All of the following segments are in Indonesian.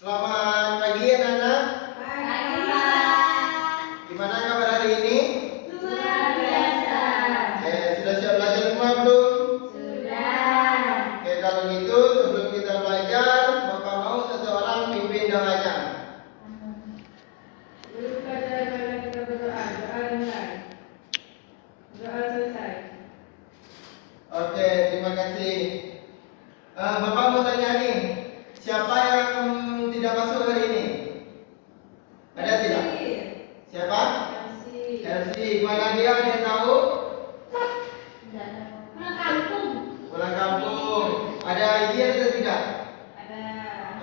Selamat pagi anak-anak. Pagi, Pak. Gimana kabar hari ini? Luar biasa. Sudah siap belajar semua belum? Sudah. Kalau gitu sebelum kita belajar, Bapak mau satu orang pimpin doanya. Dulu pada kita berdoa, doa mulai. Doa selesai. Oke, terima kasih. Bapak mau tanya nih, siapa yang tidak masuk hari ini? Ada tidak? Siapa? Elsie. Mana dia? Ada yang tahu? Pulang kampung. Pulang kampung. Ada izin atau tidak? Ada.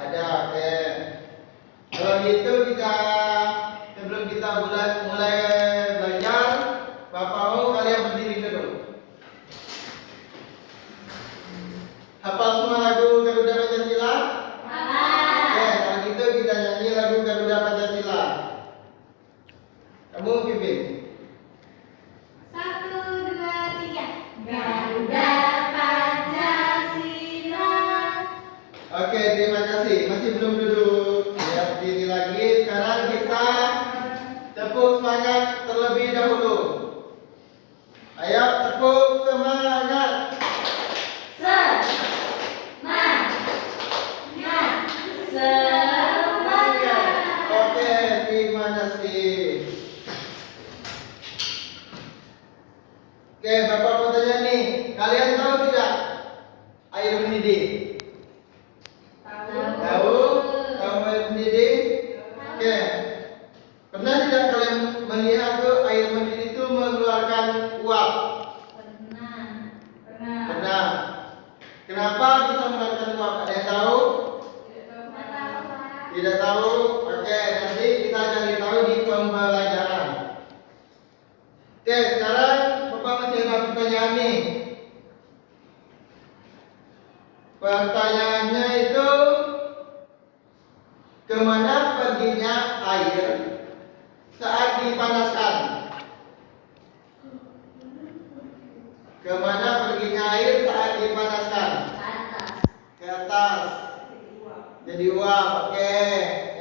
Ada. Oke. Kalau gitu kita sebelum kita mulai belajar, Bapak mau kalian berdiri dulu. Hafal semua lagu Garuda Pancasila? Oke, kalau gitu kita nyanyi lagu Garuda Pancasila. Kamu pimpin. 1, 2, 3. Garuda Pancasila. Oke, terima kasih. Masih belum duduk. Ya, berdiri lagi. Sekarang kita tepuk semangat terlebih dahulu. Ayo, tepuk semangat. Semangat. Oke, terima kasih. Oke, Bapak mau tanya nih, kalian tahu tidak air mendidih? Tahu? Tahu air mendidih? Oke. Pernah tidak kalian melihat tuh air mendidih itu mengeluarkan uap? Pernah. Kenapa bisa mengeluarkan uap? Ada yang tahu? Tidak tahu? Oke, nanti kita cari tahu di pembelajaran. Oke, sekarang Bapak masih ada pertanyaan nih. Pertanyaannya itu, kemana perginya air saat dipanaskan? Kemana perginya air saat dipanaskan? Ke atas. Jadi uap. Oke.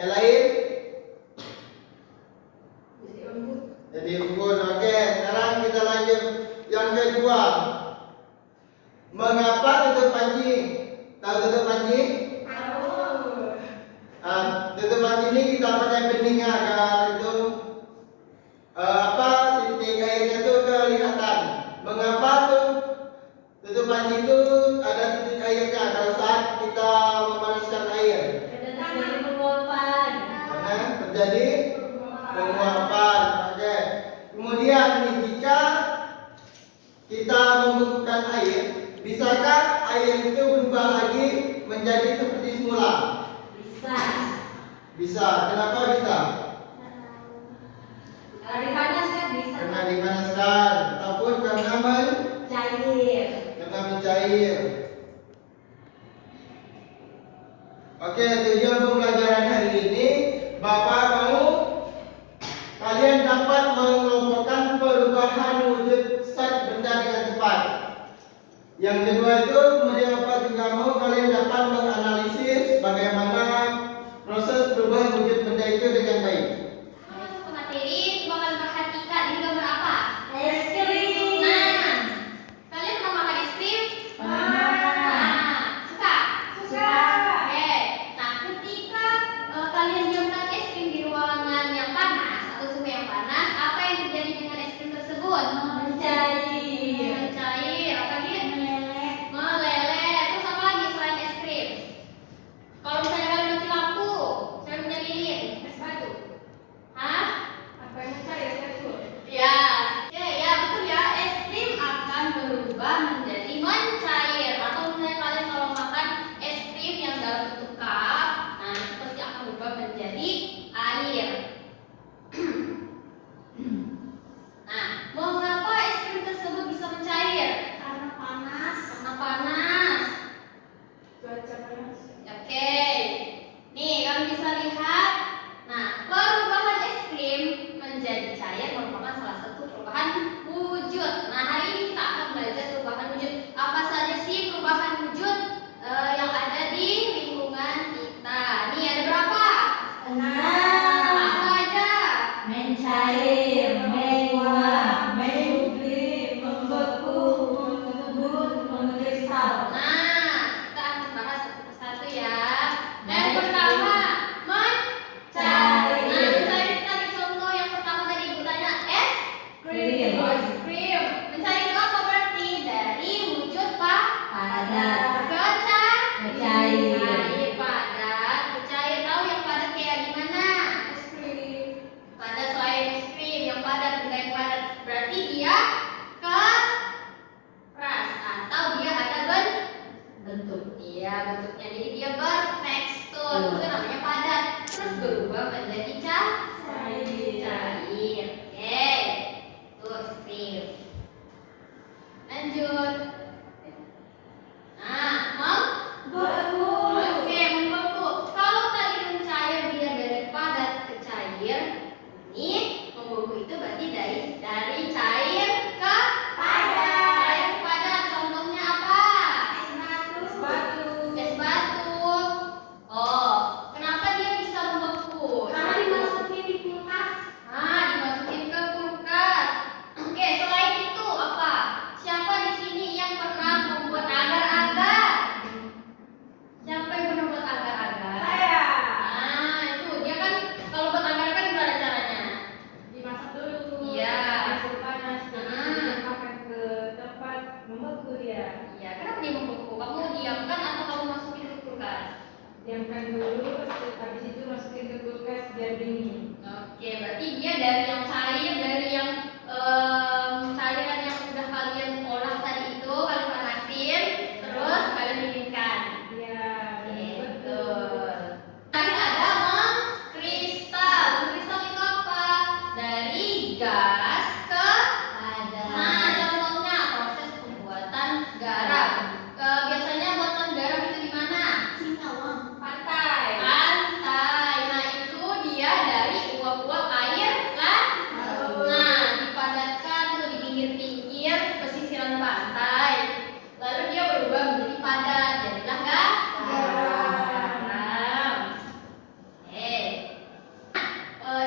Yang lain? Jadi embun. Oke. Sekarang kita lanjut yang kedua. Mengapa tutup panci? Tahu tutup panci? Tutup panci ini kita pakai beningnya agar itu titik airnya itu kelihatan. Mengapa tuh tutup panci itu ada titik airnya kalau saat kita memanaskan air? Karena terjadi penguapan. Oke. Kemudian jika kita membekukan air, bisakah air itu berubah lagi menjadi seperti semula? Bisa. Kenapa bisa? Karena dipanaskan ataupun karena mencair. Oke, tujuan pembelajaran hari ini Bapak mau kalian dapat mengelompokkan perubahan wujud zat benda dengan tepat. Yang kedua itu kemudian Bapak juga mau kalian dapat menganalisis bagaimana proses perubahan wujud benda itu dengan baik. didiamkan dulu, habis itu masukin ke kulkas biar dingin. Oke, berarti dia dari yang cair, dari yang cairan yang udah kalian olah tadi itu kalian panasin, terus kalian dinginkan. Iya, Oke, betul. betul. Tadi ada mengkristal. Mengkristal itu apa? Dari gas ke padat. Nah, contohnya proses pembuatan garam. Biasanya buatan garam itu di mana? Singkawang. Pantai. Pantai. Nah, itu dia dari uap-uap air kan? Nah, dipadatkan tuh di pinggir-pinggir pesisiran pantai. Lalu dia berubah menjadi padat, jadilah garam.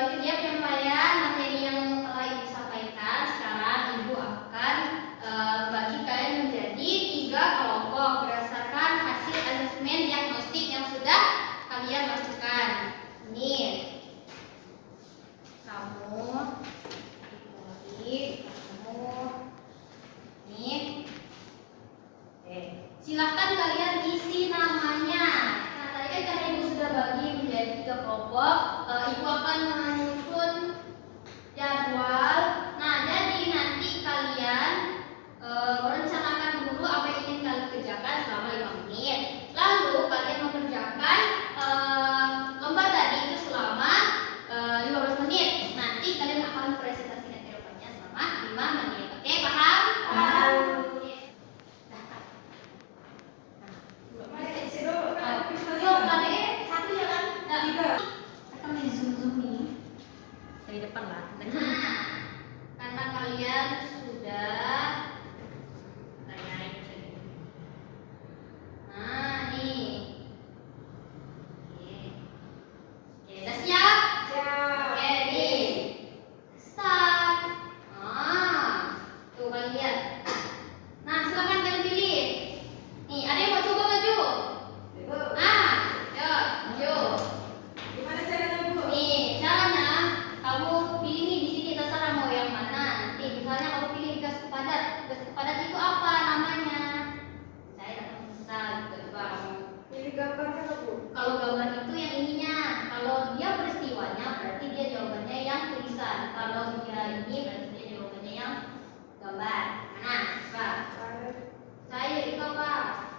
Itu dia penyampaian materi yang telah Ibu sampaikan. Sekarang Ibu akan bagi kalian menjadi 3 kelompok berdasarkan hasil asesmen diagnostik yang sudah kalian lakukan. Ini kamu, ini. Silahkan kalian isi namanya. Nah, tadi kan karena Ibu sudah bagi menjadi 3 kelompok, Ibu akan menyusun jadwal. Nah, jadi nanti kalian merencanakan dulu apa yang ingin kalian kerjakan selama 5 menit. Lalu kalian mengerjakan lembar tadi itu selama 15 menit. Nanti kalian akan presentasikan jawabannya selama 5 menit. Oke, paham? Paham. Oke. Masih isi dulu kan? Yuk, tadi Satu ya kan? 3. Atau main zoom ini? dari depan lah. Nah, karena kalian sudah nah nih. Oke. Oke, udah siap? Siap. Oke, nih. Start. Tuh kalian. Nah, silakan kalian pilih. Nih, ada yang mau coba maju? Ibu, Nah, yuk, maju. gimana caranya, Bu? Nih, caranya kamu pilih nih di sini terserah mau yang mana. Nanti misalnya kamu pilih gas padat. Gas padat itu apa namanya? Saya atau misal gitu coba kamu. Pilih gambarnya nggak, Bu? Kalau gambar itu yang ininya. Kalau dia peristiwanya berarti dia jawabannya yang tulisan. Kalau dia ini berarti dia jawabannya yang gambar. Mana? Coba. Saya itu apa?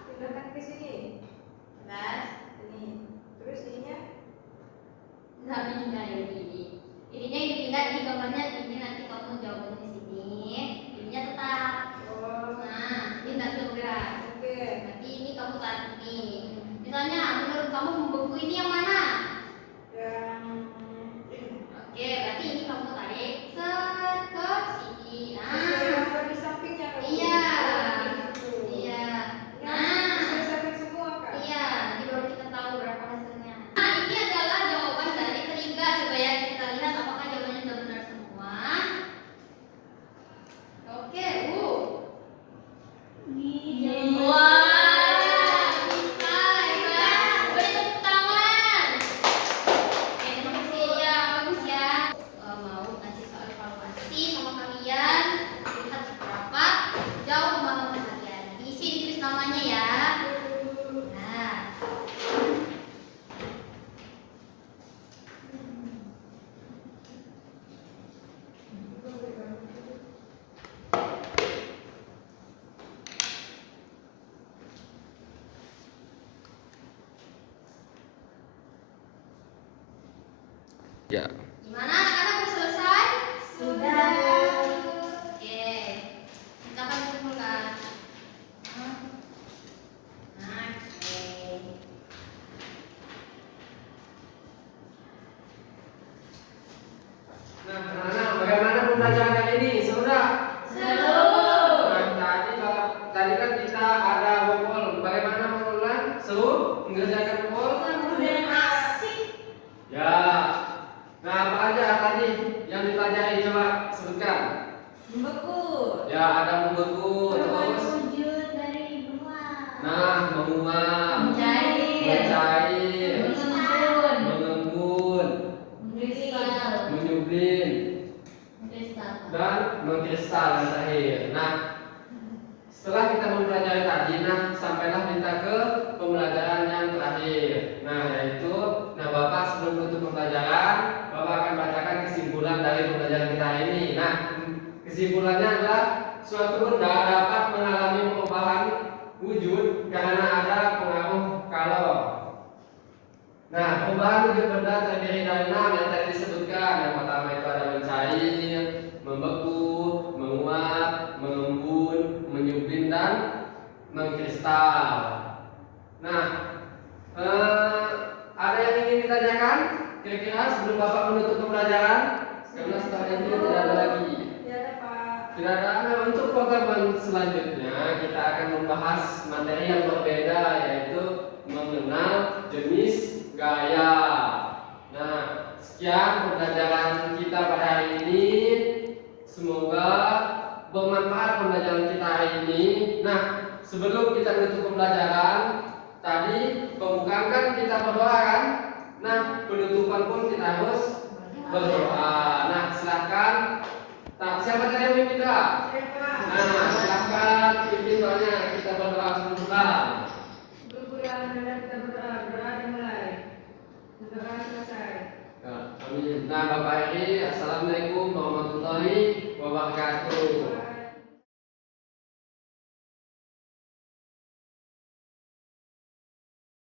Pindahkan ke sini. Gas. Ini. Terus ininya? Nggak pindah ini. Ininya ini pindah di gambarnya ini nanti kamu jawabannya di sini. Ininya tetap. Oh, Nah, ini nggak bergerak. oke. Nanti ini kamu tarik nih. Misalnya menurut kamu membeku ini yang mana? Yang ini. Oke, berarti ini kamu tarik set ke sini. Sesuai Nah, gambar di sampingnya, kan, Bu? iya, Oh, gitu. iya. Ini harus Nah, diselesaikan semua, kan? iya. Nanti baru kita tahu berapa hasilnya. Nah, ini adalah jawaban dari ketiga supaya kita lihat apakah jawabannya sudah benar semua. Oke, Bu. Wah, bisa, hebat. Beri tepuk tangan. Oke, terima kasih ya, bagus ya. Mau ngasih soal evaluasi sama kalian, lihat seberapa jauh pemahaman kalian. Diisi ditulis namanya ya. Nah. Ya. Gimana anak-anak udah selesai? Sudah. Oke. Kita akan kumpulkan. Oke. Nah, anak-anak, bagaimana pembelajaran kali ini? Seru nggak? Seru. Nah, tadi kan kita ada bobol. Bagaimana mengulang? Seru? Mengerjakan bobol? Seru dan asik. Ya. Nah, apa aja tadi yang dipelajari? Coba sebutkan. Membeku. Ya, ada membeku, terus. Wujud dari benua. Nah, menguap, Mencair. mencair, Mengembun. mengembun, Mengkristal. menyublin, Mengkristal. dan mengkristal yang terakhir. Nah, setelah kita mempelajari tadi, nah sampailah kita ke pembelajaran yang terakhir. Nah, kesimpulannya adalah suatu benda dapat mengalami perubahan wujud karena ada pengaruh kalor. Nah, perubahan wujud benda terdiri dari 6 yang tadi disebutkan. Yang pertama itu ada mencair, membeku, menguap, mengembun, menyublim dan mengkristal. Nah, ada yang ingin ditanyakan? Kira-kira sebelum Bapak menutup pembelajaran? Karena setelah ini tidak ada lagi. Ya ada Pak. Tidak ada. Nah, untuk pertemuan selanjutnya kita akan membahas materi yang berbeda, yaitu mengenal jenis gaya. Nah, sekian pembelajaran kita pada hari ini. Semoga bermanfaat pembelajaran kita hari ini. Nah, sebelum kita menutup pembelajaran, tadi pembukaan kan kita berdoa kan? Nah, penutupan pun kita harus berdoa. Nah, silakan. Nah, siapa tadi yang mimpin doa? Saya Pak. Nah, silakan pimpin doanya. Kita berdoa sebentar. Berpulang dan kita berdoa. Berdoa dimulai. Berdoa selesai. Ya, amin. Nah, Bapak Eri, assalamualaikum warahmatullahi wabarakatuh.